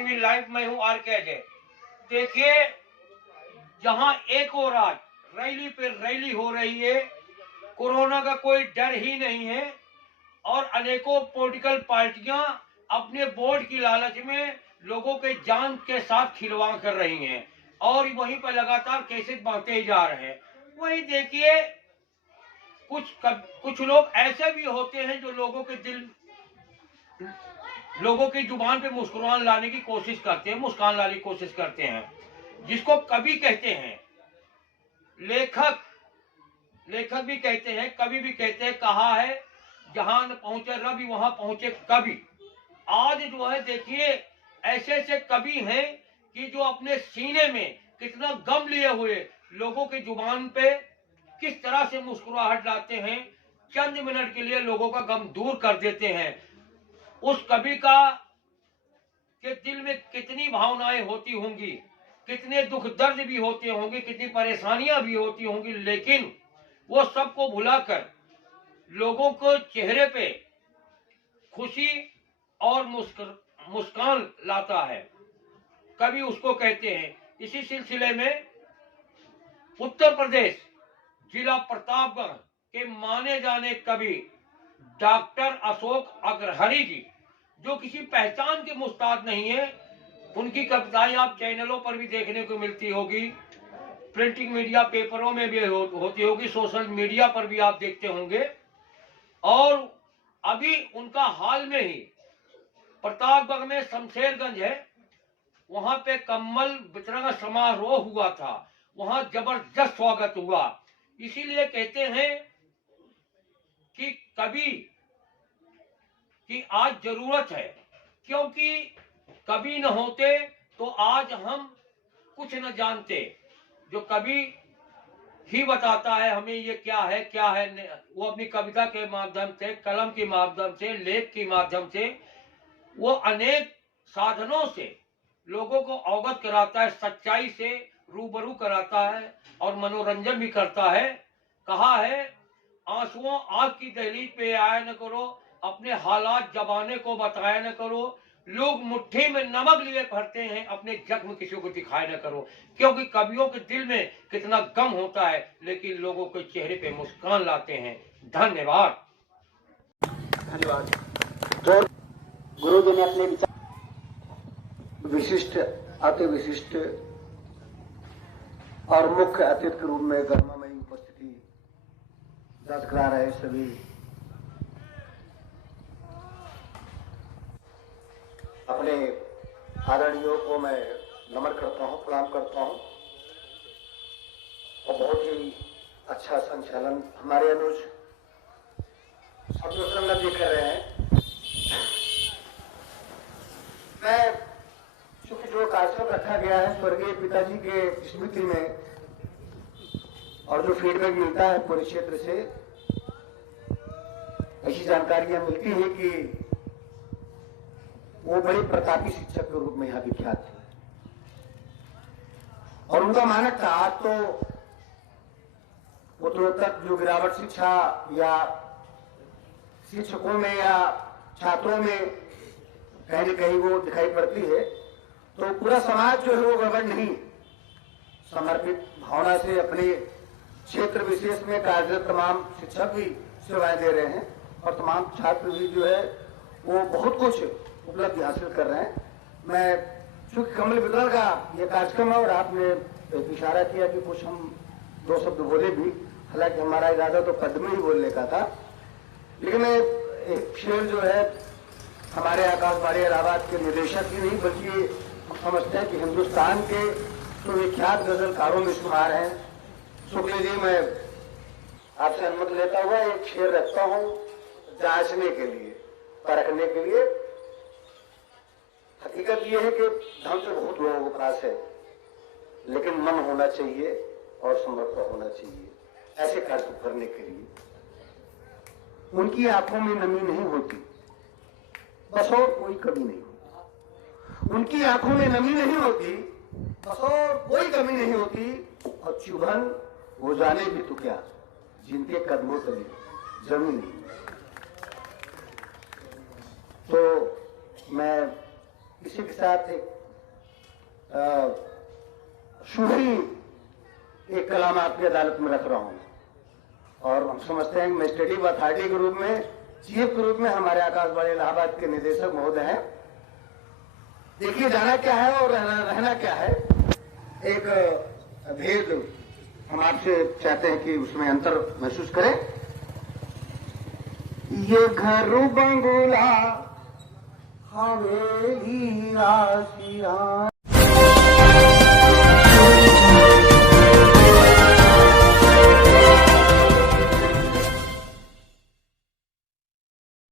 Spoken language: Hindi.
टीवी लाइव में हूँ आर के अजय। देखिए, जहाँ एक और आज रैली पे रैली हो रही है, कोरोना का कोई डर ही नहीं है और अनेकों पॉलिटिकल पार्टियां अपने वोट की लालच में लोगों के जान के साथ खिलवाड़ कर रही हैं और वहीं पर लगातार केसेस बढ़ते ही जा रहे हैं। वही देखिए, कुछ लोग ऐसे भी होते हैं जो लोगों की जुबान पे मुस्कुरान लाने की कोशिश करते हैं, मुस्कान लाने की कोशिश करते हैं, जिसको कवि कहते हैं। लेखक भी कहते हैं, कवि भी कहते हैं, कहा है जहां न पहुंचे रवि वहां पहुंचे कवि। आज जो है देखिए, ऐसे ऐसे कवि हैं कि जो अपने सीने में कितना गम लिए हुए लोगों की जुबान पे किस तरह से मुस्कुराहट लाते हैं, चंद मिनट के लिए लोगों का गम दूर कर देते हैं। उस कवि का के दिल में कितनी भावनाएं होती होंगी, कितने दुख दर्द भी होते होंगे, कितनी परेशानियां भी होती होंगी, लेकिन वो सबको भुलाकर लोगों को चेहरे पे खुशी और मुस्कान लाता है, कवि उसको कहते हैं। इसी सिलसिले में उत्तर प्रदेश जिला प्रतापगढ़ के माने जाने कवि डॉक्टर अशोक अग्रहरि जी, जो किसी पहचान के मुस्ताद नहीं है, उनकी कविताएं आप चैनलों पर भी देखने को मिलती होगी, प्रिंटिंग मीडिया पेपरों में भी होती होगी, सोशल मीडिया पर भी आप देखते होंगे। और अभी उनका हाल में ही प्रतापगढ़ में शमशेरगंज है, वहां पे कम्बल वितरण समारोह हुआ था, वहां जबरदस्त स्वागत हुआ। इसीलिए कहते हैं कि कवि की आज जरूरत है, क्योंकि कवि न होते तो आज हम कुछ न जानते। जो कवि ही बताता है हमें ये क्या है, वो अपनी कविता के माध्यम से, कलम के माध्यम से, लेख के माध्यम से वो अनेक साधनों से लोगों को अवगत कराता है, सच्चाई से रूबरू कराता है और मनोरंजन भी करता है। कहा है, आंसुओं आग की दहलीज पे आया न करो, अपने हालात जबाने को बताया न करो, लोग मुट्ठी में नमक लिए भरते हैं, अपने जख्म किसी को दिखाया न करो। क्योंकि कवियों के दिल में कितना गम होता है, लेकिन लोगों के चेहरे पे मुस्कान लाते हैं। धन्यवाद। तो गुरु जी ने अपने विचार विशिष्ट, अति विशिष्ट और मुख्य अतिथि के रूप में गर्मामयी उपस्थिति दर्ज करा रहे सभी अपने आदरणीयों को मैं नमन करता हूं, प्रणाम करता हूं। और बहुत ही अच्छा संचालन हमारे अनुज संगत जी कर रहे हैं। मैं चूंकि जो कार्यक्रम रखा गया है स्वर्गीय पिताजी के स्मृति में, और जो फीडबैक मिलता है पूरे क्षेत्र से, ऐसी जानकारियां मिलती है कि वो बड़े प्रतापी शिक्षक के रूप में यहां विख्यात थे और उनका मानक था। आज तो उत्तरोत्तर जो गिरावट शिक्षा या शिक्षकों में या छात्रों में कहीं न कहीं वो दिखाई पड़ती है, तो पूरा समाज जो है वो गड़बड़ नहीं, समर्पित भावना से अपने क्षेत्र विशेष में कार्यरत तमाम शिक्षक भी सेवाएं दे रहे हैं और तमाम छात्र भी जो है वो बहुत कुछ उपलब्धि हासिल कर रहे हैं। मैं चूंकि कमल वितरण का ये कार्यक्रम है और आपने एक इशारा किया कि कुछ हम दो शब्द बोले भी, हालांकि हमारा इरादा तो पद में ही बोलने का था, लेकिन मैं एक शेर जो है हमारे आकाशवाणी इलाहाबाद के निदेशक ही नहीं बल्कि समझते हैं कि हिंदुस्तान के तो विख्यात गजलकारों में शुमार हैं, शुक्ल जी, मैं आपसे अनुमति लेता हुआ एक शेर रखता हूं जांचने के लिए, परखने के लिए। हकीकत यह है कि धन तो बहुत लोगों के पास है, लेकिन मन होना चाहिए और समर्पण होना चाहिए ऐसे कार्य करने के लिए। उनकी आंखों में नमी नहीं होती, बस और कोई कमी नहीं होती। उनकी आंखों में नमी नहीं होती, बस और कोई कमी नहीं होती। और चुभन वो जाने भी तो क्या, जिनके कदमों तले जमीन नहीं। तो मैं इसी के साथ एक शूही एक कलाम आपकी अदालत में रख रहा हूं और हम समझते हैं कि मजिस्ट्रेटिव अथॉरिटी के रूप में, चीफ के रूप में हमारे आकाशवाणी इलाहाबाद के निदेशक महोदय हैं। देखिए जाना क्या है और रहना क्या है, एक भेद हम आपसे चाहते हैं कि उसमें अंतर महसूस करें। ये घर बंगला हवेली आशियाँ